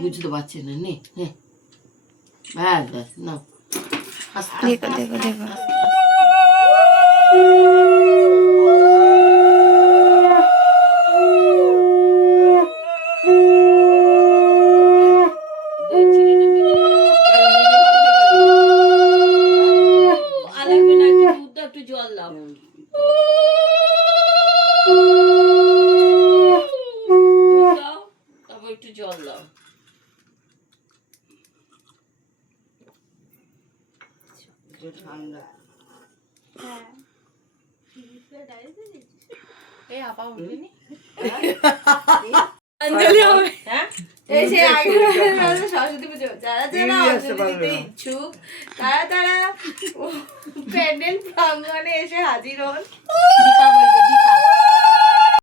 বুঝতে পারছে না নে ব্যাস ব্যাস না দেখো দেখো দেখো একটু জল দাও তারপর একটু জল দাও ঠান্ডা সরস্বতী পুজো যারা যারা অঞ্জলি দিতে ইচ্ছুক তারা প্যান্ডেল প্রাঙ্গণে এসে হাজির হন।